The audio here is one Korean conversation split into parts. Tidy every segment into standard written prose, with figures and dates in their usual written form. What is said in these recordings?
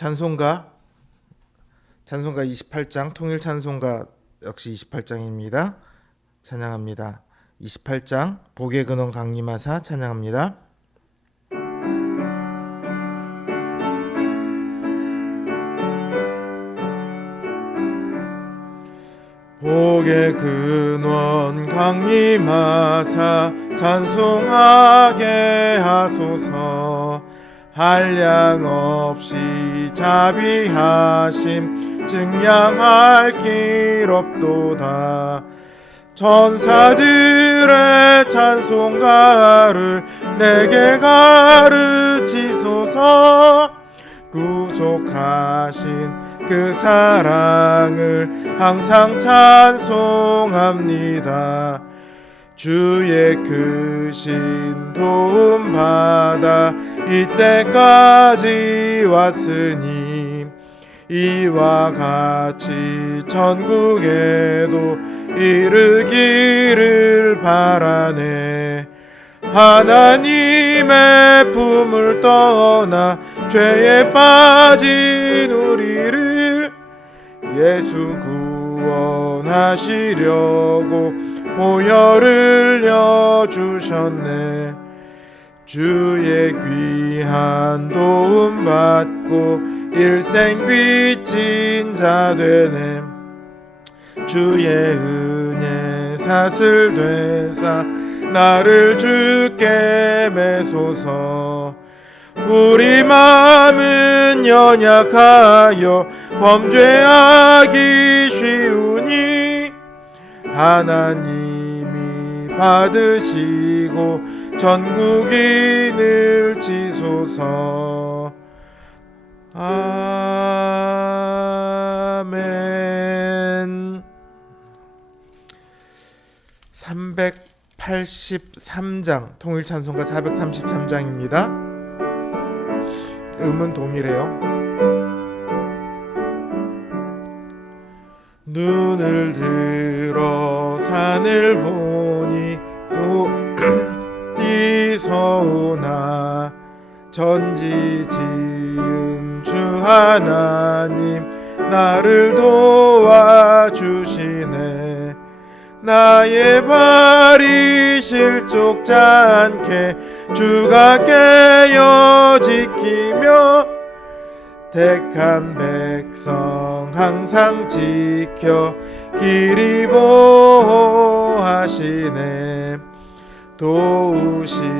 찬송가 28장 통일 찬송가 역시 28장입니다. 찬양합니다. 28장 복의 근원 강림하사 찬양합니다. 복의 근원 강림하사 찬송하게 하소서. 한량 없이 자비하심 증량할 길 없도다. 천사들의 찬송가를 내게 가르치소서. 구속하신 그 사랑을 항상 찬송합니다. 주의 크신 도움 받아 이때까지 왔으니 이와 같이 천국에도 이르기를 바라네. 하나님의 품을 떠나 죄에 빠진 우리를 예수 구원하시려고 보혈을 여주셨네. 주의 귀한 도움 받고 일생 빚진 자 되네. 주의 은혜 사슬 되사 나를 주께 매소서. 우리 마음은 연약하여 범죄하기 쉬우니 하나님이 받으시고 전국인을 지소서. 아멘. 383장 통일찬송가 433장입니다. 음은 동일해요. 눈을 들어 산을 보니 또 뛰서오나 전지 지은 주 하나님 나를 도와주시네. 나의 발이 실족지 않게 주가 깨어 지키며 택한 백성 항상 지켜 길이 보호하시네. 도우시는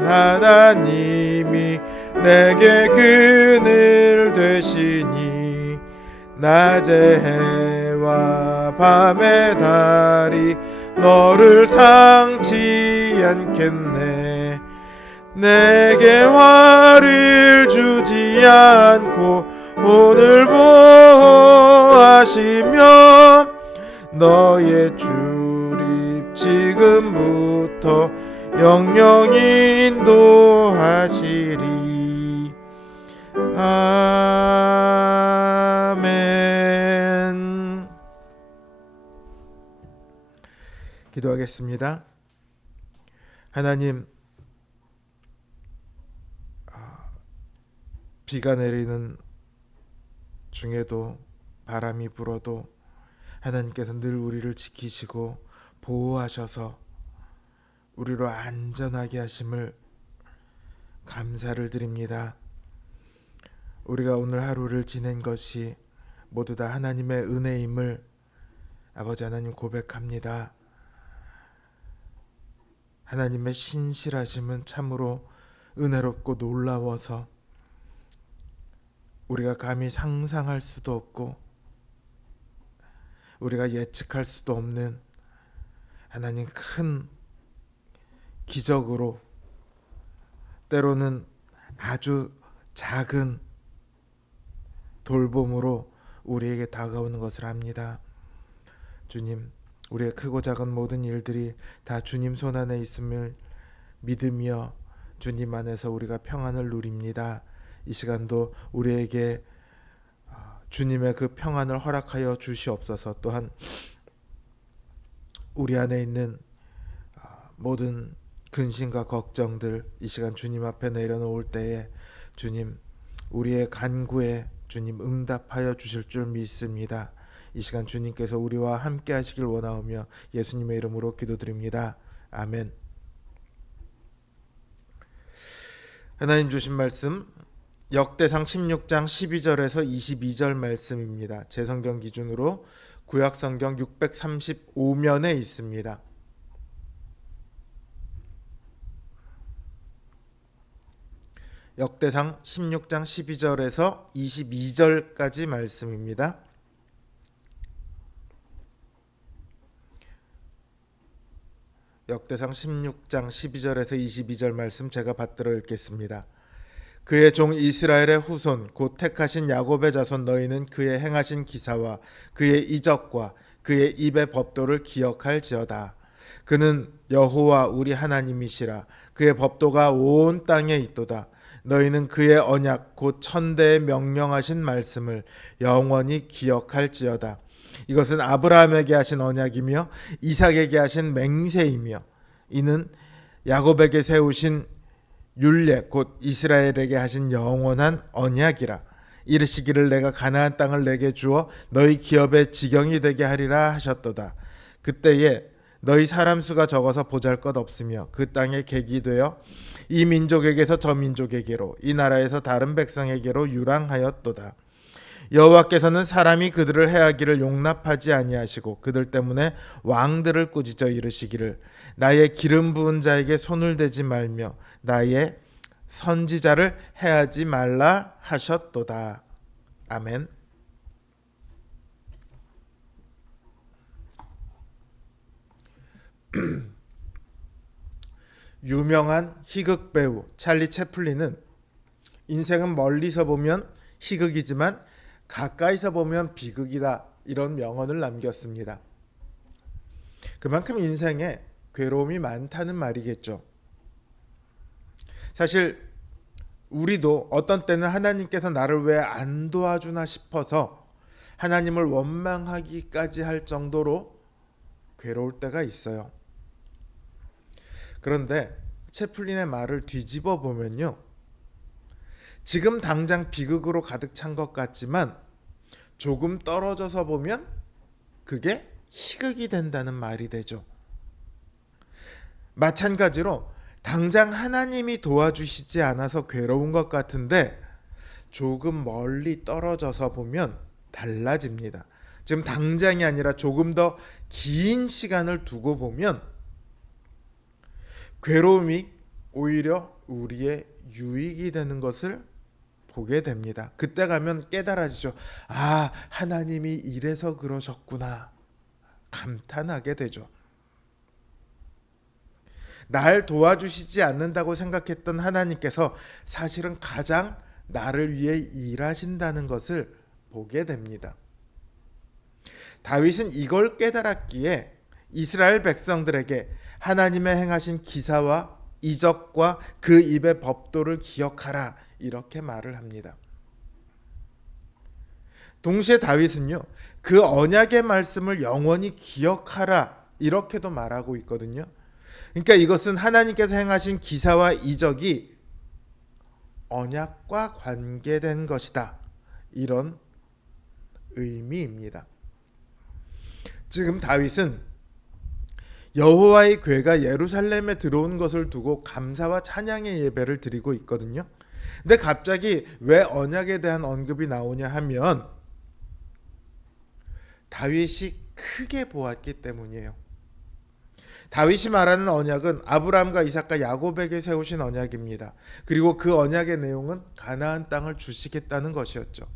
하나님이 내게 그늘 되시니 낮의 해와 밤의 달이 너를 상치 않겠네. 내게 화를 주지 않고 오늘 보호하시며 너의 출입 지금부터 영영히 인도하시리. 아멘. 기도하겠습니다. 하나님, 비가 내리는 중에도 바람이 불어도 하나님께서 늘 우리를 지키시고 보호하셔서 우리로 안전하게 하심을 감사를 드립니다. 우리가 오늘 하루를 지낸 것이 모두 다 하나님의 은혜임을 아버지 하나님 고백합니다. 하나님의 신실하심은 참으로 은혜롭고 놀라워서 우리가 감히 상상할 수도 없고 우리가 예측할 수도 없는 하나님 큰 기적으로 때로는 아주 작은 돌봄으로 우리에게 다가오는 것을 압니다. 주님, 우리의 크고 작은 모든 일들이 다 주님 손안에 있음을 믿으며 주님 안에서 우리가 평안을 누립니다. 이 시간도 우리에게 주님의 그 평안을 허락하여 주시옵소서. 또한 우리 안에 있는 모든 근심과 걱정들 이 시간 주님 앞에 내려놓을 때에 주님 우리의 간구에 주님 응답하여 주실 줄 믿습니다. 이 시간 주님께서 우리와 함께 하시길 원하오며 예수님의 이름으로 기도드립니다. 아멘. 하나님 주신 말씀 역대상 16장 12절에서 22절 말씀입니다. 제 성경 기준으로 구약 성경 635면에 있습니다. 역대상 16장 12절에서 22절까지 말씀입니다. 역대상 16장 12절에서 22절 말씀 제가 받들어 읽겠습니다. 그의 종 이스라엘의 후손 곧 택하신 야곱의 자손 너희는 그의 행하신 기사와 그의 이적과 그의 입의 법도를 기억할지어다. 그는 여호와 우리 하나님이시라. 그의 법도가 온 땅에 있도다. 너희는 그의 언약 곧 천대에 명령하신 말씀을 영원히 기억할지어다. 이것은 아브라함에게 하신 언약이며 이삭에게 하신 맹세이며 이는 야곱에게 세우신 율례 곧 이스라엘에게 하신 영원한 언약이라. 이르시기를 내가 가나안 땅을 내게 주어 너희 기업의 지경이 되게 하리라 하셨도다. 그때에 너희 사람 수가 적어서 보잘것없으며 그 땅에 객이 되어 이 민족에게서 저 민족에게로 이 나라에서 다른 백성에게로 유랑하였도다. 여호와께서는 사람이 그들을 해하기를 용납하지 아니하시고 그들 때문에 왕들을 꾸짖어 이르시기를 나의 기름 부은 자에게 손을 대지 말며 나의 선지자를 해하지 말라 하셨도다. 아멘. 유명한 희극 배우 찰리 채플린은 인생은 멀리서 보면 희극이지만 가까이서 보면 비극이다 이런 명언을 남겼습니다. 그만큼 인생에 괴로움이 많다는 말이겠죠. 사실 우리도 어떤 때는 하나님께서 나를 왜 안 도와주나 싶어서 하나님을 원망하기까지 할 정도로 괴로울 때가 있어요. 그런데 채플린의 말을 뒤집어 보면요, 지금 당장 비극으로 가득 찬 것 같지만 조금 떨어져서 보면 그게 희극이 된다는 말이 되죠. 마찬가지로 당장 하나님이 도와주시지 않아서 괴로운 것 같은데 조금 멀리 떨어져서 보면 달라집니다. 지금 당장이 아니라 조금 더 긴 시간을 두고 보면 괴로움이 오히려 우리의 유익이 되는 것을 보게 됩니다. 그때 가면 깨달아지죠. 아, 하나님이 이래서 그러셨구나. 감탄하게 되죠. 날 도와주시지 않는다고 생각했던 하나님께서 사실은 가장 나를 위해 일하신다는 것을 보게 됩니다. 다윗은 이걸 깨달았기에 이스라엘 백성들에게 하나님의 행하신 기사와 이적과 그 입의 법도를 기억하라 이렇게 말을 합니다. 동시에 다윗은요, 그 언약의 말씀을 영원히 기억하라 이렇게도 말하고 있거든요. 그러니까 이것은 하나님께서 행하신 기사와 이적이 언약과 관계된 것이다 이런 의미입니다. 지금 다윗은 여호와의 궤가 예루살렘에 들어온 것을 두고 감사와 찬양의 예배를 드리고 있거든요. 근데 갑자기 왜 언약에 대한 언급이 나오냐 하면 다윗이 크게 보았기 때문이에요. 다윗이 말하는 언약은 아브라함과 이삭과 야곱에게 세우신 언약입니다. 그리고 그 언약의 내용은 가나안 땅을 주시겠다는 것이었죠.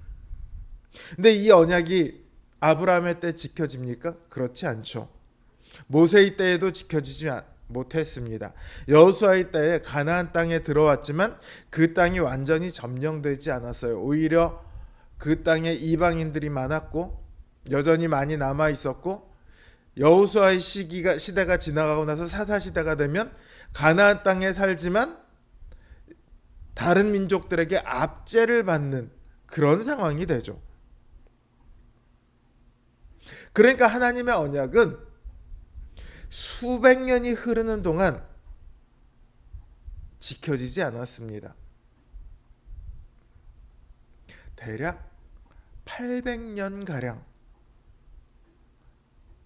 근데 이 언약이 아브라함의 때 지켜집니까? 그렇지 않죠. 모세의 때에도 지켜지지 못했습니다. 여호수아의 때에 가나안 땅에 들어왔지만 그 땅이 완전히 점령되지 않았어요. 오히려 그 땅에 이방인들이 많았고 여전히 많이 남아 있었고, 여호수아의 시대가 지나가고 나서 사사 시대가 되면 가나안 땅에 살지만 다른 민족들에게 압제를 받는 그런 상황이 되죠. 그러니까 하나님의 언약은 수백 년이 흐르는 동안 지켜지지 않았습니다. 대략 800년가량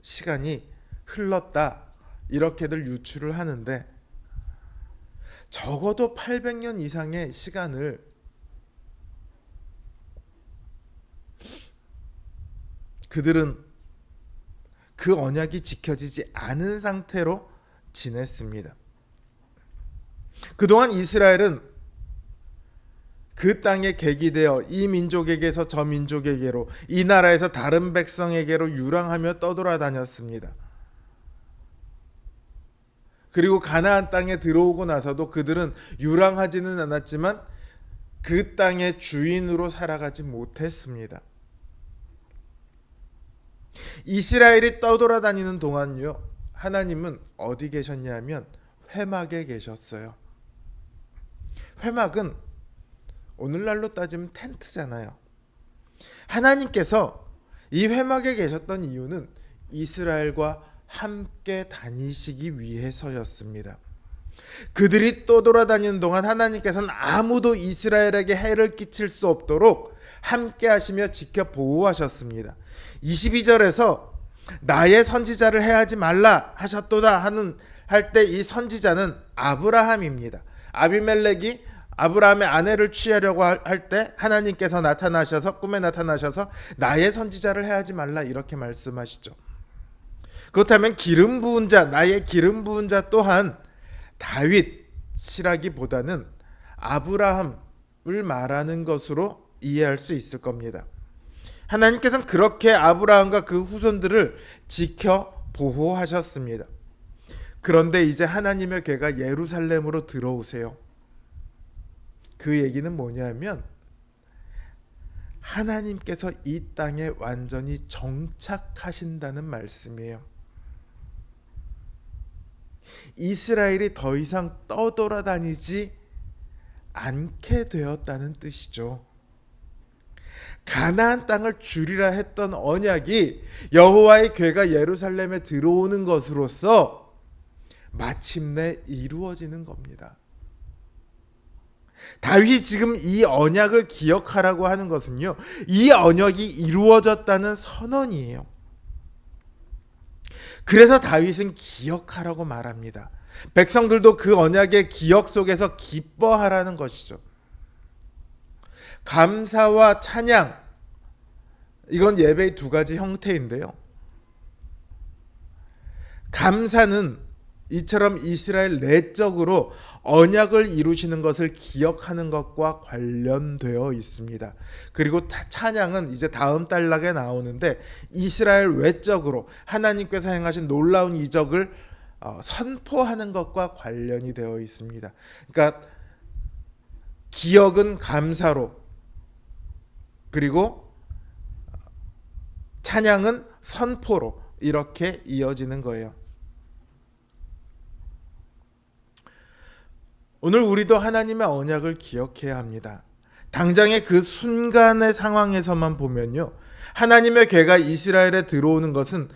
시간이 흘렀다, 이렇게들 유추를 하는데, 적어도 800년 이상의 시간을 그들은 그 언약이 지켜지지 않은 상태로 지냈습니다. 그동안 이스라엘은 그 땅에 객이되어 이 민족에게서 저 민족에게로, 이 나라에서 다른 백성에게로 유랑하며 떠돌아다녔습니다. 그리고 가나안 땅에 들어오고 나서도 그들은 유랑하지는 않았지만 그 땅의 주인으로 살아가지 못했습니다. 이스라엘이 떠돌아다니는 동안요, 하나님은 어디 계셨냐면 회막에 계셨어요. 회막은 오늘날로 따지면 텐트잖아요. 하나님께서 이 회막에 계셨던 이유는 이스라엘과 함께 다니시기 위해서였습니다. 그들이 떠돌아다니는 동안 하나님께서는 아무도 이스라엘에게 해를 끼칠 수 없도록 함께 하시며 지켜 보호하셨습니다. 22절에서 나의 선지자를 해하지 말라 하셨도다 할 때 이 선지자는 아브라함입니다. 아비멜렉이 아브라함의 아내를 취하려고 할 때 하나님께서 나타나셔서, 꿈에 나타나셔서 나의 선지자를 해하지 말라, 이렇게 말씀하시죠. 그렇다면 기름 부은 자, 나의 기름 부은 자 또한 다윗이라기보다는 아브라함을 말하는 것으로 이해할 수 있을 겁니다. 하나님께서는 그렇게 아브라함과 그 후손들을 지켜 보호하셨습니다. 그런데 이제 하나님의 궤가 예루살렘으로 들어오세요. 그 얘기는 뭐냐면 하나님께서 이 땅에 완전히 정착하신다는 말씀이에요. 이스라엘이 더 이상 떠돌아다니지 않게 되었다는 뜻이죠. 가나안 땅을 주리라 했던 언약이 여호와의 궤가 예루살렘에 들어오는 것으로서 마침내 이루어지는 겁니다. 다윗이 지금 이 언약을 기억하라고 하는 것은요, 이 언약이 이루어졌다는 선언이에요. 그래서 다윗은 기억하라고 말합니다. 백성들도 그 언약의 기억 속에서 기뻐하라는 것이죠. 감사와 찬양, 이건 예배의 두 가지 형태인데요. 감사는 이처럼 이스라엘 내적으로 언약을 이루시는 것을 기억하는 것과 관련되어 있습니다. 그리고 찬양은 이제 다음 단락에 나오는데 이스라엘 외적으로 하나님께서 행하신 놀라운 이적을 선포하는 것과 관련이 되어 있습니다. 그러니까 기억은 감사로, 그리고 찬양은 선포로 이렇게 이어지는 거예요. 오늘 우리도 하나님의 언약을 기억해야 합니다. 당장의 그 순간의 상황에서만 보면요, 하나님의 궤가 이스라엘에 들어오는 것은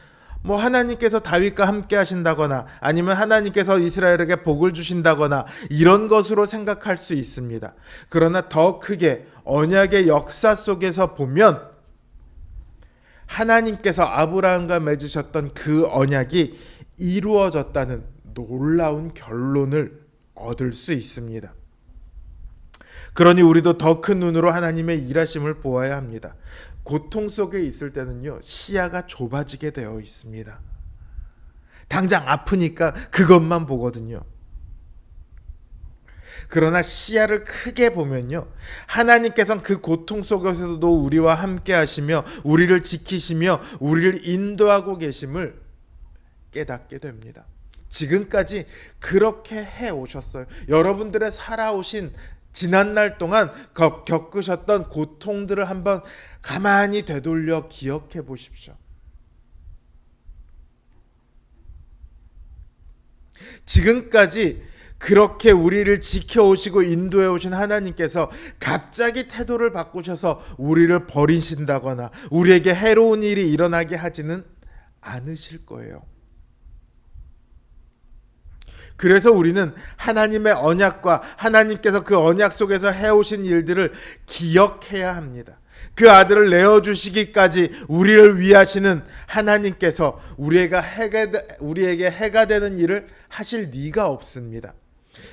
하나님께서 다윗과 함께 하신다거나 아니면 하나님께서 이스라엘에게 복을 주신다거나 이런 것으로 생각할 수 있습니다. 그러나 더 크게 언약의 역사 속에서 보면 하나님께서 아브라함과 맺으셨던 그 언약이 이루어졌다는 놀라운 결론을 얻을 수 있습니다. 그러니 우리도 더 큰 눈으로 하나님의 일하심을 보아야 합니다. 고통 속에 있을 때는요, 시야가 좁아지게 되어 있습니다. 당장 아프니까 그것만 보거든요. 그러나 시야를 크게 보면요, 하나님께서는 그 고통 속에서도 우리와 함께 하시며 우리를 지키시며 우리를 인도하고 계심을 깨닫게 됩니다. 지금까지 그렇게 해오셨어요. 여러분들의 살아오신 지난날 동안 겪으셨던 고통들을 한번 가만히 되돌려 기억해 보십시오. 지금까지 그렇게 우리를 지켜오시고 인도해 오신 하나님께서 갑자기 태도를 바꾸셔서 우리를 버리신다거나 우리에게 해로운 일이 일어나게 하지는 않으실 거예요. 그래서 우리는 하나님의 언약과 하나님께서 그 언약 속에서 해오신 일들을 기억해야 합니다. 그 아들을 내어주시기까지 우리를 위하시는 하나님께서 우리에게 해가 되는 일을 하실 리가 없습니다.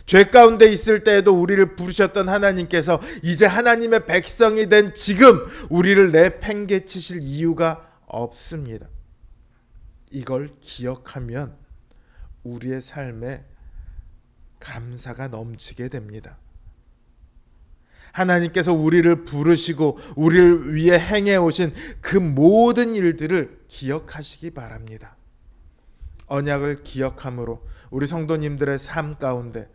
죄 가운데 있을 때에도 우리를 부르셨던 하나님께서 이제 하나님의 백성이 된 지금 우리를 내팽개치실 이유가 없습니다. 이걸 기억하면 우리의 삶에 감사가 넘치게 됩니다. 하나님께서 우리를 부르시고 우리를 위해 행해 오신 그 모든 일들을 기억하시기 바랍니다. 언약을 기억함으로 우리 성도님들의 삶 가운데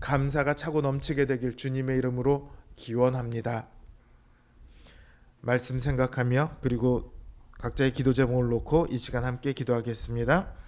감사가 차고 넘치게 되길 주님의 이름으로 기원합니다. 말씀 생각하며 그리고 각자의 기도 제목을 놓고 이 시간 함께 기도하겠습니다.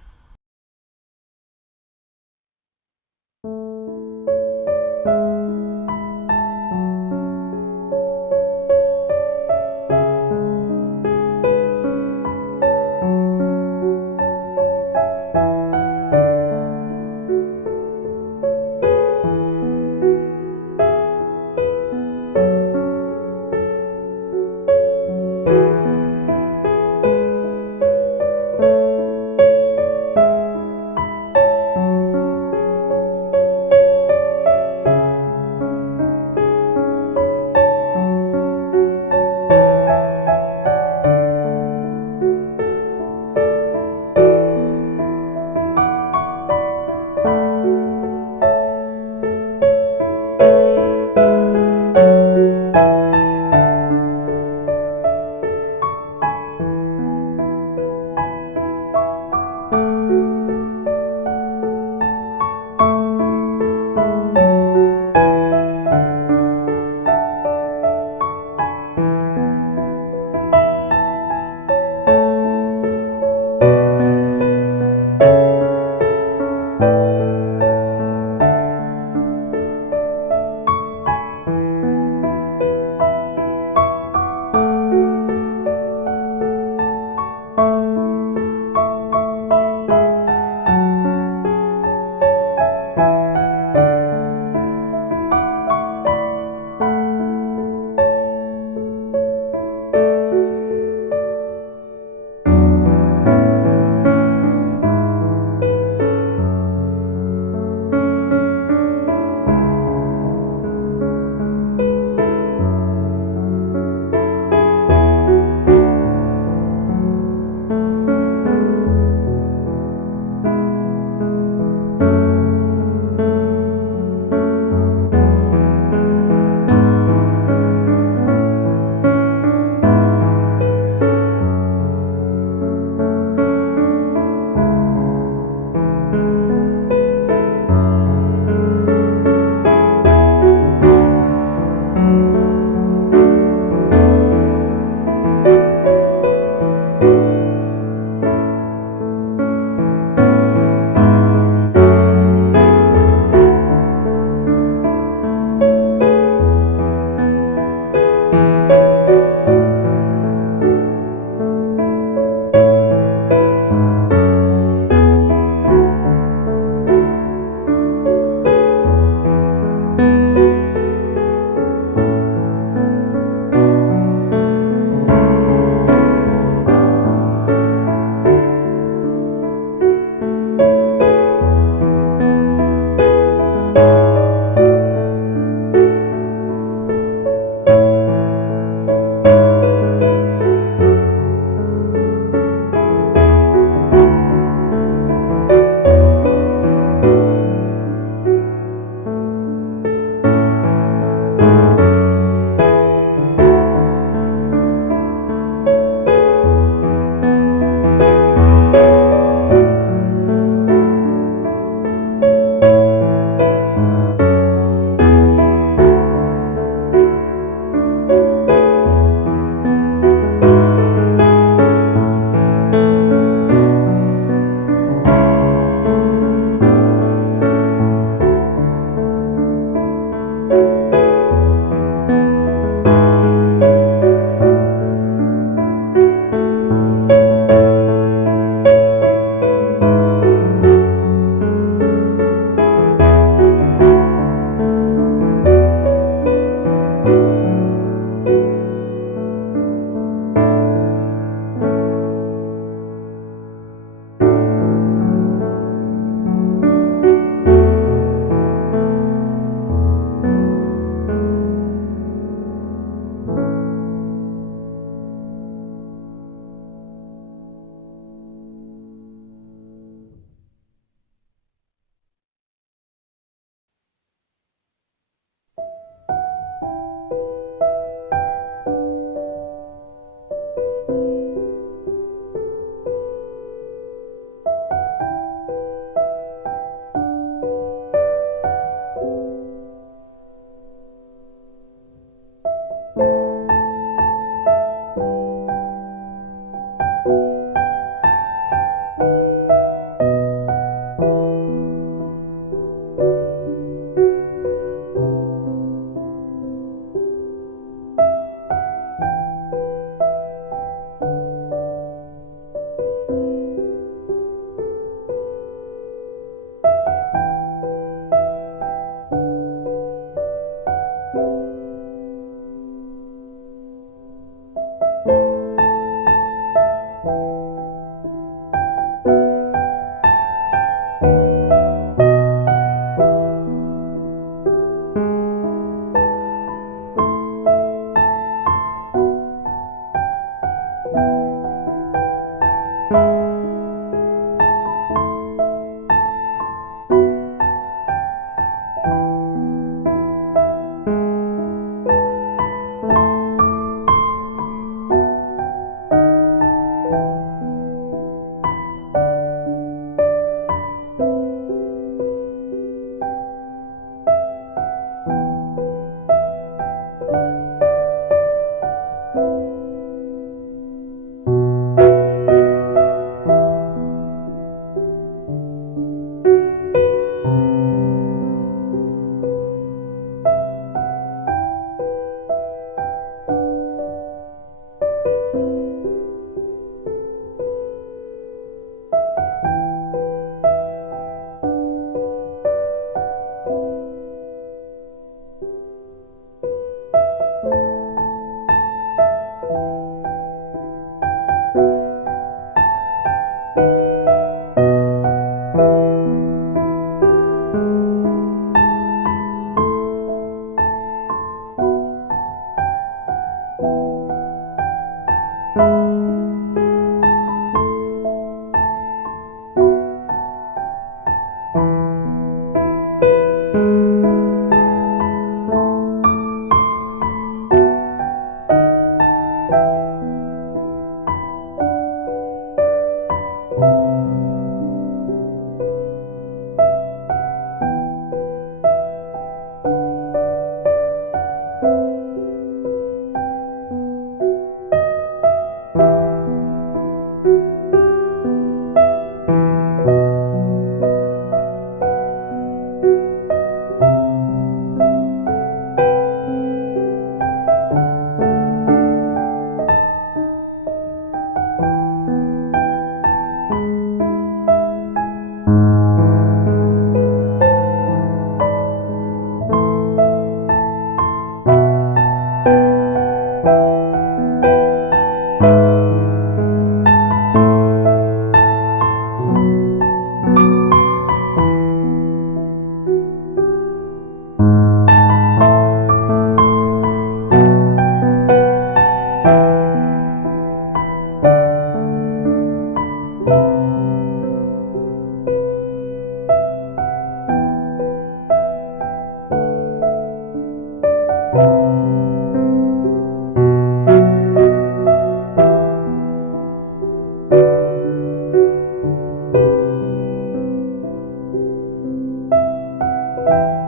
thank you